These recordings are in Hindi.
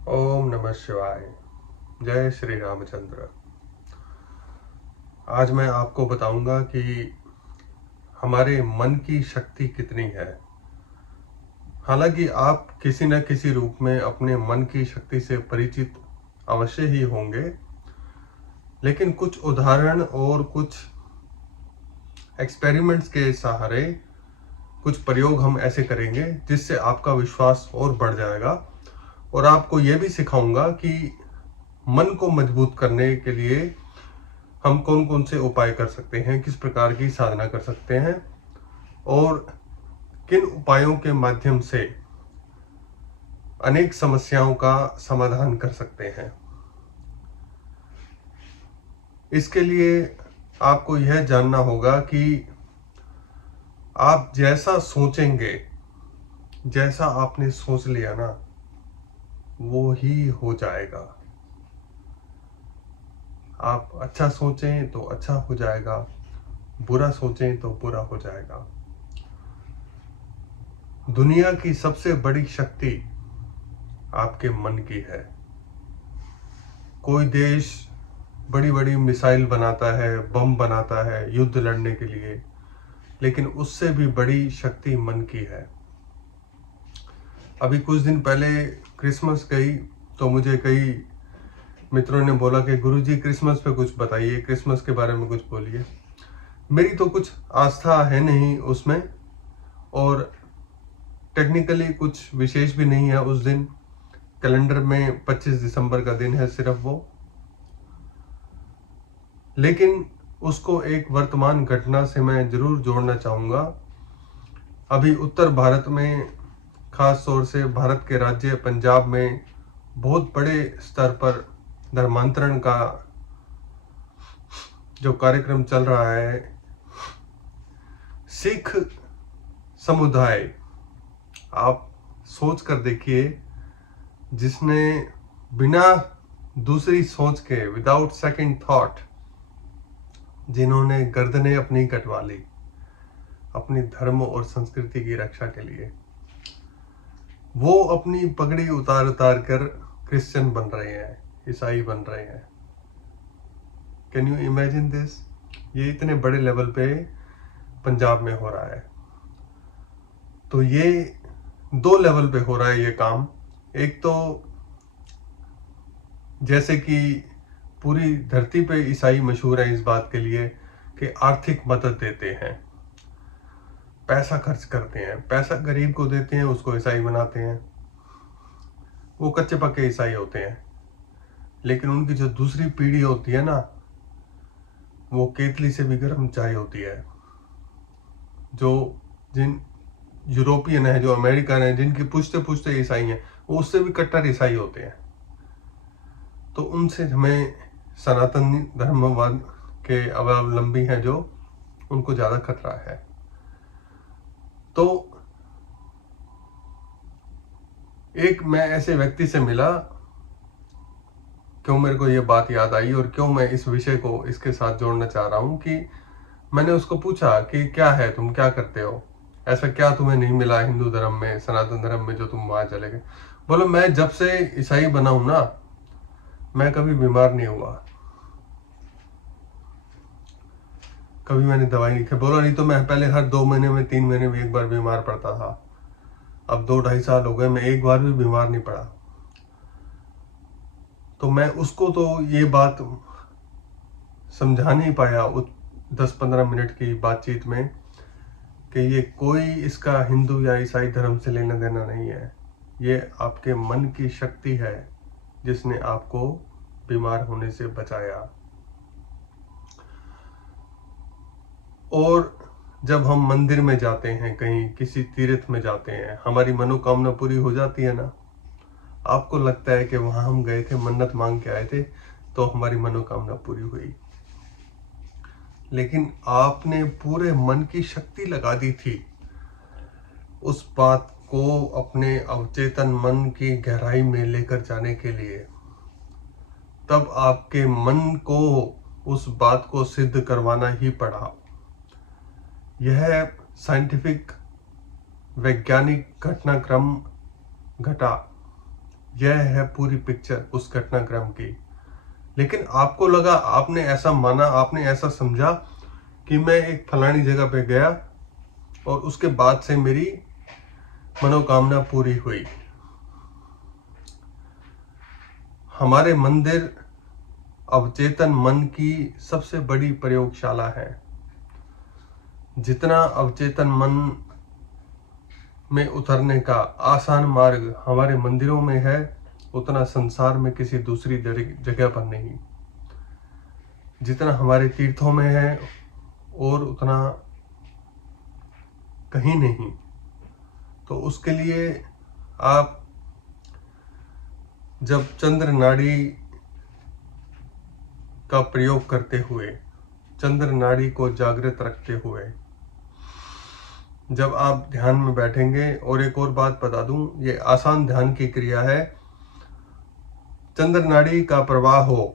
ओम नमः शिवाय। जय श्री रामचंद्र। आज मैं आपको बताऊंगा कि हमारे मन की शक्ति कितनी है। हालांकि आप किसी न किसी रूप में अपने मन की शक्ति से परिचित अवश्य ही होंगे, लेकिन कुछ उदाहरण और कुछ एक्सपेरिमेंट्स के सहारे कुछ प्रयोग हम ऐसे करेंगे जिससे आपका विश्वास और बढ़ जाएगा। और आपको यह भी सिखाऊंगा कि मन को मजबूत करने के लिए हम कौन कौन से उपाय कर सकते हैं, किस प्रकार की साधना कर सकते हैं और किन उपायों के माध्यम से अनेक समस्याओं का समाधान कर सकते हैं। इसके लिए आपको यह जानना होगा कि आप जैसा सोचेंगे, जैसा आपने सोच लिया ना, वो ही हो जाएगा। आप अच्छा सोचें तो अच्छा हो जाएगा, बुरा सोचें तो बुरा हो जाएगा। दुनिया की सबसे बड़ी शक्ति आपके मन की है। कोई देश बड़ी बड़ी मिसाइल बनाता है, बम बनाता है युद्ध लड़ने के लिए, लेकिन उससे भी बड़ी शक्ति मन की है। अभी कुछ दिन पहले क्रिसमस गई तो मुझे कई मित्रों ने बोला कि गुरुजी क्रिसमस पे कुछ बताइए, क्रिसमस के बारे में कुछ बोलिए। मेरी तो कुछ आस्था है नहीं उसमें, और टेक्निकली कुछ विशेष भी नहीं है। उस दिन कैलेंडर में 25 दिसंबर का दिन है सिर्फ वो, लेकिन उसको एक वर्तमान घटना से मैं जरूर जोड़ना चाहूँगा। अभी उत्तर भारत में, खास तौर से भारत के राज्य पंजाब में बहुत बड़े स्तर पर धर्मांतरण का जो कार्यक्रम चल रहा है। सिख समुदाय, आप सोच कर देखिए, जिसने बिना दूसरी सोच के, विदाउट सेकंड थॉट, जिन्होंने गर्दनें अपनी कटवा ली अपनी धर्म और संस्कृति की रक्षा के लिए, वो अपनी पगड़ी उतार उतार कर क्रिश्चियन बन रहे हैं, ईसाई बन रहे हैं। Can you imagine this? ये इतने बड़े लेवल पे पंजाब में हो रहा है। तो ये दो लेवल पे हो रहा है ये काम। एक तो जैसे कि पूरी धरती पे ईसाई मशहूर है इस बात के लिए कि आर्थिक मदद देते हैं, पैसा खर्च करते हैं, पैसा गरीब को देते हैं, उसको ईसाई बनाते हैं। वो कच्चे पक्के ईसाई होते हैं, लेकिन उनकी जो दूसरी पीढ़ी होती है ना, वो केतली से भी गर्म चाय होती है। जो जिन यूरोपियन है, जो अमेरिकन है, जिनकी पूछते पूछते ईसाई हैं, वो उससे भी कट्टर ईसाई होते हैं। तो उनसे हमें सनातन धर्मवाद के अवलंबी हैं जो, उनको ज्यादा खतरा है। तो एक मैं ऐसे व्यक्ति से मिला, क्यों मेरे को ये बात याद आई और क्यों मैं इस विषय को इसके साथ जोड़ना चाह रहा हूँ, कि मैंने उसको पूछा कि क्या है, तुम क्या करते हो, ऐसा क्या तुम्हें नहीं मिला हिंदू धर्म में, सनातन धर्म में, जो तुम वहां चले गए। बोलो, मैं जब से ईसाई बना हूं ना, मैं कभी बीमार नहीं हुआ, कभी मैंने दवाई नहीं खाई। बोला, नहीं तो मैं पहले हर 2 महीने में, 3 महीने में एक बार बीमार पड़ता था। अब 2-2.5 साल हो गए, मैं एक बार भी बीमार नहीं पड़ा। तो मैं उसको तो ये बात समझा नहीं पाया 10-15 मिनट की बातचीत में कि ये कोई इसका हिंदू या ईसाई धर्म से लेना देना नहीं है। ये आपके मन की शक्ति है जिसने आपको बीमार होने से बचाया। और जब हम मंदिर में जाते हैं, कहीं किसी तीर्थ में जाते हैं, हमारी मनोकामना पूरी हो जाती है ना। आपको लगता है कि वहां हम गए थे, मन्नत मांग के आए थे, तो हमारी मनोकामना पूरी हुई, लेकिन आपने पूरे मन की शक्ति लगा दी थी उस बात को अपने अवचेतन मन की गहराई में लेकर जाने के लिए। तब आपके मन को उस बात को सिद्ध करवाना ही पड़ा। यह साइंटिफिक वैज्ञानिक घटनाक्रम घटा। यह है पूरी पिक्चर उस घटनाक्रम की। लेकिन आपको लगा, आपने ऐसा माना, आपने ऐसा समझा कि मैं एक फलानी जगह पे गया और उसके बाद से मेरी मनोकामना पूरी हुई। हमारे मंदिर अवचेतन मन की सबसे बड़ी प्रयोगशाला है। जितना अवचेतन मन में उतरने का आसान मार्ग हमारे मंदिरों में है, उतना संसार में किसी दूसरी जगह पर नहीं। जितना हमारे तीर्थों में है और उतना कहीं नहीं। तो उसके लिए आप जब चंद्र नाड़ी का प्रयोग करते हुए, चंद्र नाड़ी को जागृत रखते हुए जब आप ध्यान में बैठेंगे, और एक और बात बता दूं, ये आसान ध्यान की क्रिया है। चंद्र नाड़ी का प्रवाह हो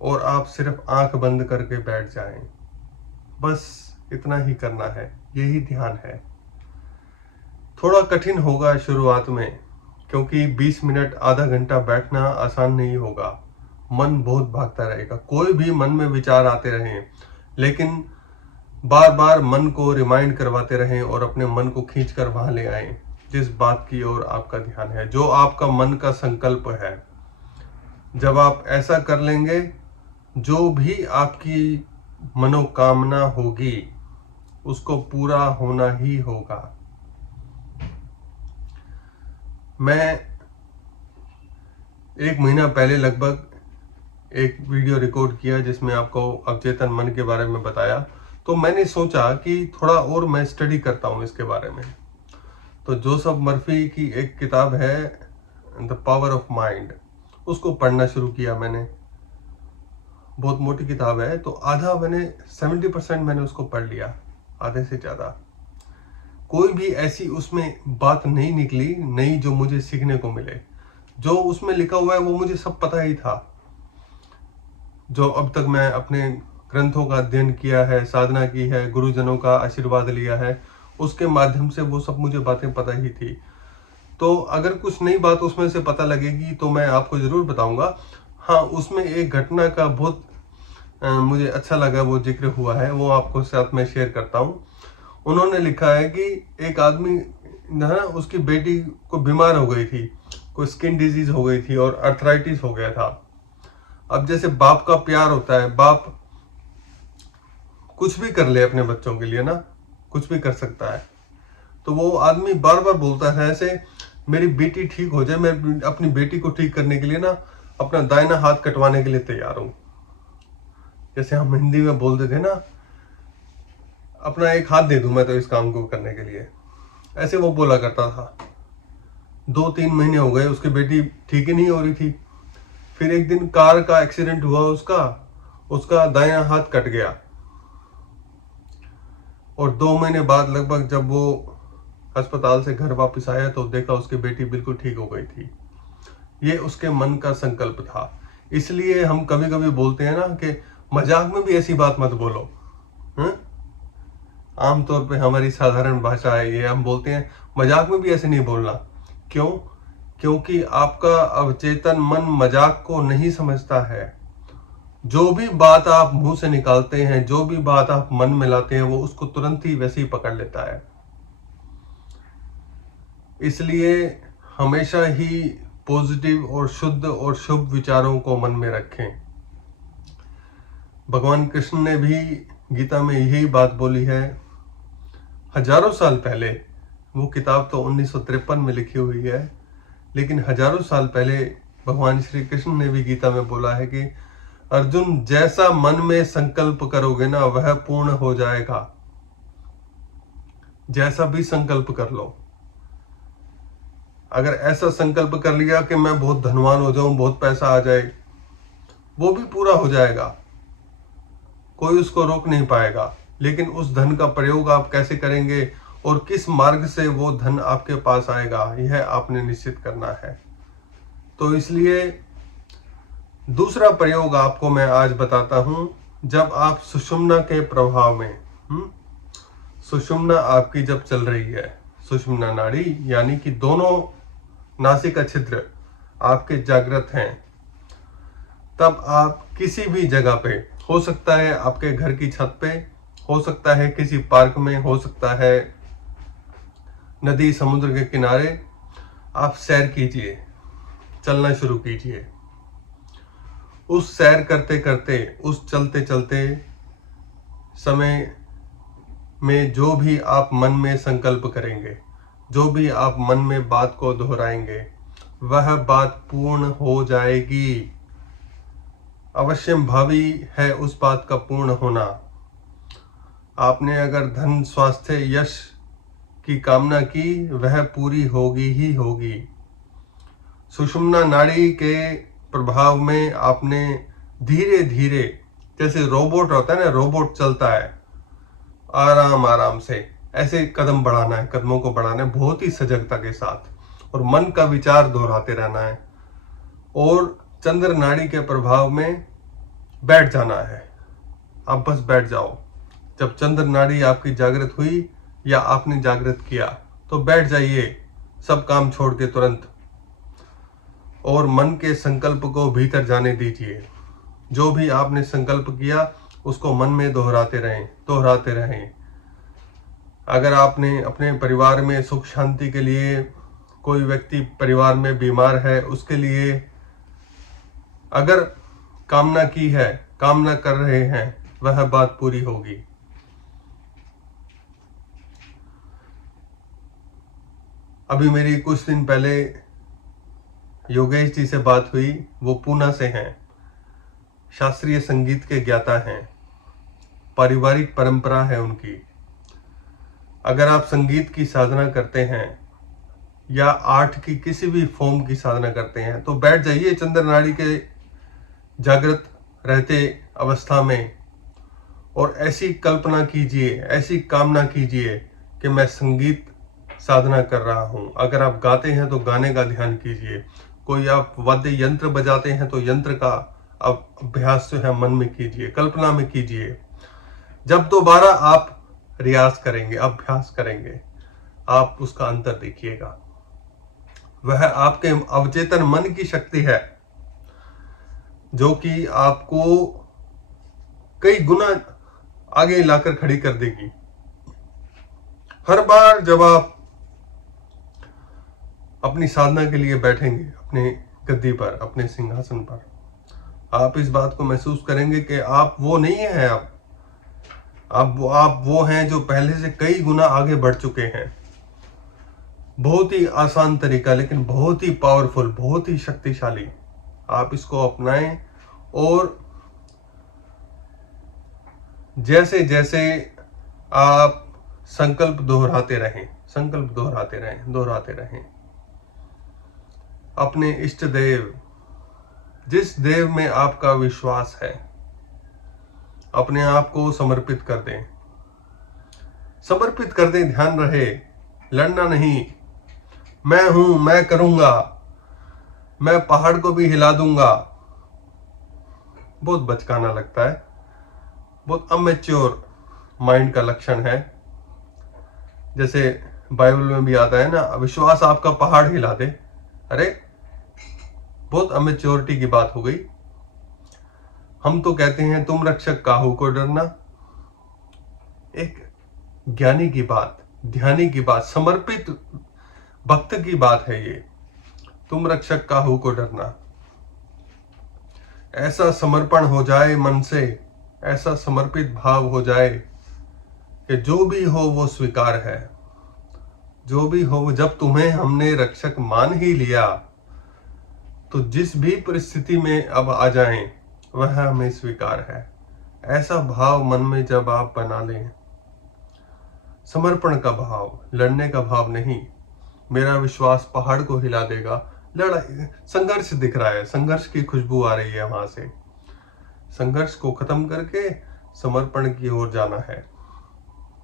और आप सिर्फ आंख बंद करके बैठ जाएं, बस इतना ही करना है, यही ध्यान है। थोड़ा कठिन होगा शुरुआत में, क्योंकि 20 मिनट आधा घंटा बैठना आसान नहीं होगा। मन बहुत भागता रहेगा, कोई भी मन में विचार आते रहें, लेकिन बार बार मन को रिमाइंड करवाते रहें और अपने मन को खींच कर वहां ले आएं जिस बात की ओर आपका ध्यान है, जो आपका मन का संकल्प है। जब आप ऐसा कर लेंगे, जो भी आपकी मनोकामना होगी उसको पूरा होना ही होगा। मैं 1 महीना पहले लगभग एक वीडियो रिकॉर्ड किया जिसमें आपको अवचेतन मन के बारे में बताया। तो मैंने सोचा कि थोड़ा और मैं स्टडी करता हूँ इसके बारे में। तो जोसेफ मर्फी की एक किताब है द पावर ऑफ माइंड, उसको पढ़ना शुरू किया मैंने। बहुत मोटी किताब है, तो आधा मैंने 70% मैंने उसको पढ़ लिया, आधे से ज़्यादा। कोई भी ऐसी उसमें बात नहीं निकली नई जो मुझे सीखने को मिले। जो उसमें लिखा हुआ है वो मुझे सब पता ही था। जो अब तक मैं अपने ग्रंथों का अध्ययन किया है, साधना की है, गुरुजनों का आशीर्वाद लिया है, उसके माध्यम से वो सब मुझे बातें पता ही थी। तो अगर कुछ नई बात उसमें से पता लगेगी तो मैं आपको ज़रूर बताऊंगा। हाँ, उसमें एक घटना का बहुत मुझे अच्छा लगा, वो जिक्र हुआ है, वो आपको साथ में शेयर करता हूँ। उन्होंने लिखा है कि एक आदमी ना, उसकी बेटी को बीमार हो गई थी, कोई स्किन डिजीज हो गई थी और अर्थराइटिस हो गया था। अब जैसे बाप का प्यार होता है, बाप कुछ भी कर ले अपने बच्चों के लिए ना, कुछ भी कर सकता है। तो वो आदमी बार बार बोलता है ऐसे, मेरी बेटी ठीक हो जाए, मैं अपनी बेटी को ठीक करने के लिए ना अपना दाहिना हाथ कटवाने के लिए तैयार हूं। जैसे हम हिंदी में बोलते थे ना, अपना एक हाथ दे दूं मैं तो इस काम को करने के लिए, ऐसे वो बोला करता था। 2-3 महीने हो गए, उसकी बेटी ठीक ही नहीं हो रही थी। फिर एक दिन कार का एक्सीडेंट हुआ, उसका दायां हाथ कट गया। और 2 महीने बाद लगभग जब वो अस्पताल से घर वापस आया तो देखा उसकी बेटी बिल्कुल ठीक हो गई थी। ये उसके मन का संकल्प था। इसलिए हम कभी कभी बोलते हैं ना कि मजाक में भी ऐसी बात मत बोलो। आमतौर पे हमारी साधारण भाषा है ये, हम बोलते हैं मजाक में भी ऐसे नहीं बोलना। क्यों? क्योंकि आपका अवचेतन मन मजाक को नहीं समझता है। जो भी बात आप मुंह से निकालते हैं, जो भी बात आप मन में लाते हैं, वो उसको तुरंत ही वैसे ही पकड़ लेता है। इसलिए हमेशा ही पॉजिटिव और शुद्ध और शुभ विचारों को मन में रखें। भगवान कृष्ण ने भी गीता में यही बात बोली है हजारों साल पहले। वो किताब तो 1953 में लिखी हुई है, लेकिन हजारों साल पहले भगवान श्री कृष्ण ने भी गीता में बोला है कि अर्जुन, जैसा मन में संकल्प करोगे ना वह पूर्ण हो जाएगा। जैसा भी संकल्प कर लो, अगर ऐसा संकल्प कर लिया कि मैं बहुत धनवान हो जाऊं, बहुत पैसा आ जाए, वो भी पूरा हो जाएगा, कोई उसको रोक नहीं पाएगा। लेकिन उस धन का प्रयोग आप कैसे करेंगे और किस मार्ग से वो धन आपके पास आएगा, यह आपने निश्चित करना है। तो इसलिए दूसरा प्रयोग आपको मैं आज बताता हूं। जब आप सुषुम्ना के प्रभाव में, सुषुम्ना आपकी जब चल रही है, सुषुम्ना नाड़ी यानी कि दोनों नासिका छिद्र आपके जागृत हैं, तब आप किसी भी जगह पे, हो सकता है आपके घर की छत पे, हो सकता है किसी पार्क में, हो सकता है नदी समुद्र के किनारे, आप सैर कीजिए, चलना शुरू कीजिए। उस सैर करते करते, उस चलते चलते समय में जो भी आप मन में संकल्प करेंगे, जो भी आप मन में बात को दोहराएंगे, वह बात पूर्ण हो जाएगी। अवश्यम भावी है उस बात का पूर्ण होना। आपने अगर धन, स्वास्थ्य, यश की कामना की, वह पूरी होगी ही होगी। सुषुम्ना नाड़ी के प्रभाव में आपने धीरे धीरे, जैसे रोबोट होता है ना, रोबोट चलता है आराम आराम से, ऐसे कदम बढ़ाना है, कदमों को बढ़ाना है बहुत ही सजगता के साथ, और मन का विचार दोहराते रहना है, और चंद्र नाड़ी के प्रभाव में बैठ जाना है। आप बस बैठ जाओ। जब चंद्र नाड़ी आपकी जागृत हुई या आपने जागृत किया, तो बैठ जाइए सब काम छोड़ के तुरंत, और मन के संकल्प को भीतर जाने दीजिए। जो भी आपने संकल्प किया उसको मन में दोहराते रहें। अगर आपने अपने परिवार में सुख शांति के लिए, कोई व्यक्ति परिवार में बीमार है, उसके लिए अगर कामना की है, कामना कर रहे हैं, वह बात पूरी होगी। अभी मेरी कुछ दिन पहले योगेश जी से बात हुई, वो पूना से हैं, शास्त्रीय संगीत के ज्ञाता हैं, पारिवारिक परंपरा है उनकी। अगर आप संगीत की साधना करते हैं या आर्ट की किसी भी फॉर्म की साधना करते हैं, तो बैठ जाइए चंद्र नाड़ी के जागृत रहते अवस्था में, और ऐसी कल्पना कीजिए, ऐसी कामना कीजिए कि मैं संगीत साधना कर रहा हूं। अगर आप गाते हैं तो गाने का ध्यान कीजिए, कोई आप वाद्य यंत्र बजाते हैं तो यंत्र का अभ्यास जो है मन में कीजिए, कल्पना में कीजिए। जब दोबारा आप रियाज करेंगे, अभ्यास करेंगे, आप उसका अंतर देखिएगा। वह आपके अवचेतन मन की शक्ति है जो कि आपको कई गुना आगे लाकर खड़ी कर देगी। हर बार जब आप अपनी साधना के लिए बैठेंगे अपने गद्दी पर, अपने सिंहासन पर, आप इस बात को महसूस करेंगे कि आप वो नहीं हैं। आप वो हैं जो पहले से कई गुना आगे बढ़ चुके हैं। बहुत ही आसान तरीका, लेकिन बहुत ही पावरफुल, बहुत ही शक्तिशाली। आप इसको अपनाएं, और जैसे जैसे आप संकल्प दोहराते रहें, अपने इष्ट देव, जिस देव में आपका विश्वास है, अपने आप को समर्पित कर दें। ध्यान रहे, लड़ना नहीं। मैं हूं, मैं करूंगा, मैं पहाड़ को भी हिला दूंगा। बहुत बचकाना लगता है, बहुत अमेच्योर माइंड का लक्षण है। जैसे बाइबल में भी आता है ना, विश्वास आपका पहाड़ हिला दे। अरे बहुत अमेच्योरिटी की बात हो गई। हम तो कहते हैं तुम रक्षक काहू को डरना। एक ज्ञानी की बात, ध्यानी की बात, समर्पित भक्त की बात है ये। तुम रक्षक काहू को डरना। ऐसा समर्पण हो जाए मन से, ऐसा समर्पित भाव हो जाए कि जो भी हो वो स्वीकार है। जो भी हो, जब तुम्हें हमने रक्षक मान ही लिया, तो जिस भी परिस्थिति में अब आ जाएं, वह हमें स्वीकार है। ऐसा भाव मन में जब आप बना लें, समर्पण का भाव, लड़ने का भाव नहीं। मेरा विश्वास पहाड़ को हिला देगा। लड़ाई, संघर्ष दिख रहा है, संघर्ष की खुशबू आ रही है वहां से। संघर्ष को खत्म करके समर्पण की ओर जाना है।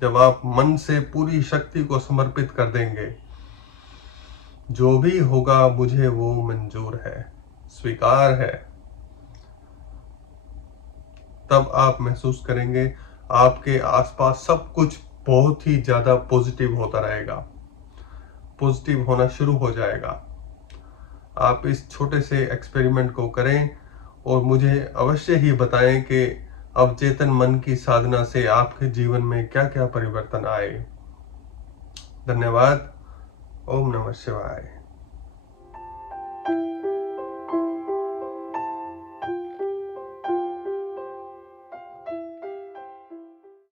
जब आप मन से पूरी शक्ति को समर्पित कर देंगे, जो भी होगा मुझे वो मंजूर है, स्वीकार है, तब आप महसूस करेंगे आपके आसपास सब कुछ बहुत ही ज्यादा पॉजिटिव होता रहेगा, पॉजिटिव होना शुरू हो जाएगा। आप इस छोटे से एक्सपेरिमेंट को करें और मुझे अवश्य ही बताएं कि अवचेतन मन की साधना से आपके जीवन में क्या क्या परिवर्तन आए। धन्यवाद। ओम नमः शिवाय।